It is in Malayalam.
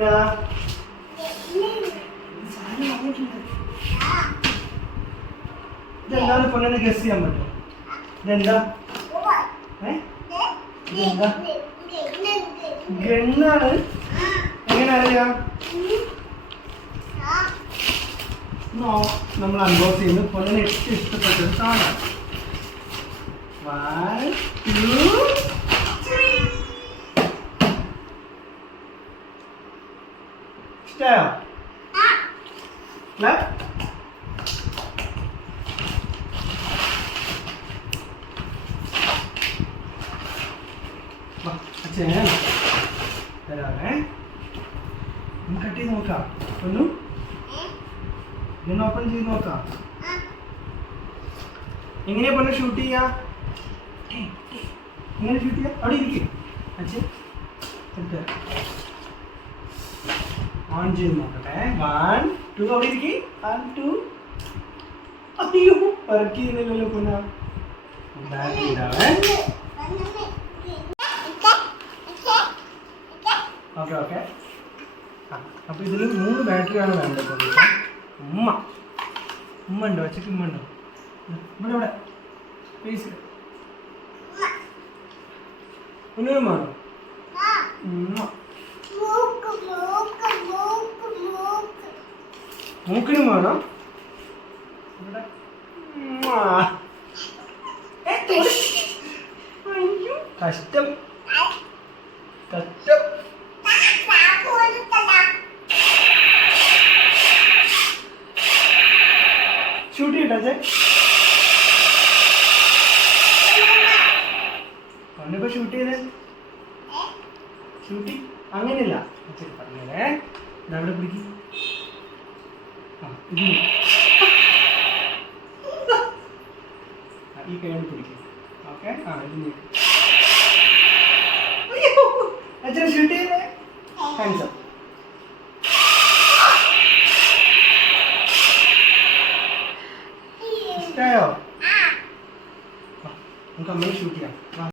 പൊന്നാ? ഇതെന്താന്ന് പൊന്നെ ഗസ് ചെയ്യാൻ പറ്റും? ഇതെന്താ? ഇതെന്താ? ഗണ്ണാണ്. എങ്ങനെ അറിയാം? നമ്മൾ അൺബോക്സ് ചെയ്യുന്നത് പൊന്നിന് ഏറ്റവും ഇഷ്ടപ്പെട്ടൊരു സാധനം. 1, 2, 3. ഇഷ്ടമായോ? അച്ഛനെ തരാമേ. കട്ട് ചെയ്ത് നോക്കാം. ഒന്നും ഇതൊന്ന് ഓപ്പൺ ചെയ്ത് നോക്കാം. എങ്ങനെയാ പൊന്നെ ഷൂട്ട് ചെയ്യാ? എങ്ങനെ ഷൂട്ട് ചെയ്യാം? അവിടെ ഇരിക്കും. അച്ഛൻ ഓൺ ചെയ്ത് നോക്കട്ടെ. 1, 2. അവിടെ ഇരിക്കും. 1, 2. അയ്യോ വർക്ക് ചെയ്യുന്നില്ലല്ലോ പൊന്ന. ബാറ്ററി ഇടാവേ. Okay okay. അപ്പോൾ ഇതിൽ 3 ബാറ്ററിയാണ് വേണ്ടത്. ഉമ്മ ഉണ്ടോ? അച്ഛക്ക് ഉമ്മ ഉണ്ടോ? ഇവിടെ ഇവിടെ ഫേസ് ഒന്നും വേണോ? മൂക്കിനും വേണം. കഷ്ടം കഷ്ടം. ഷൂട്ട് ചെയ്യട്ടെ പൊന്നിപ്പോ ഷൂട്ട് ചെയ്തേ. ഷൂട്ടി അങ്ങനെയല്ല അച്ഛൻ പറഞ്ഞേ. ഇതവിടെ പിടിക്കും. ഈ കൈകൊണ്ട് പിടിക്കും. ഓക്കെ. ഇത് അച്ഛൻ ഷൂട്ട് ചെയ്തേ. Hands up. ഇഷ്ടമായോ? നമുക്ക് അമ്മ ഷൂട്ട്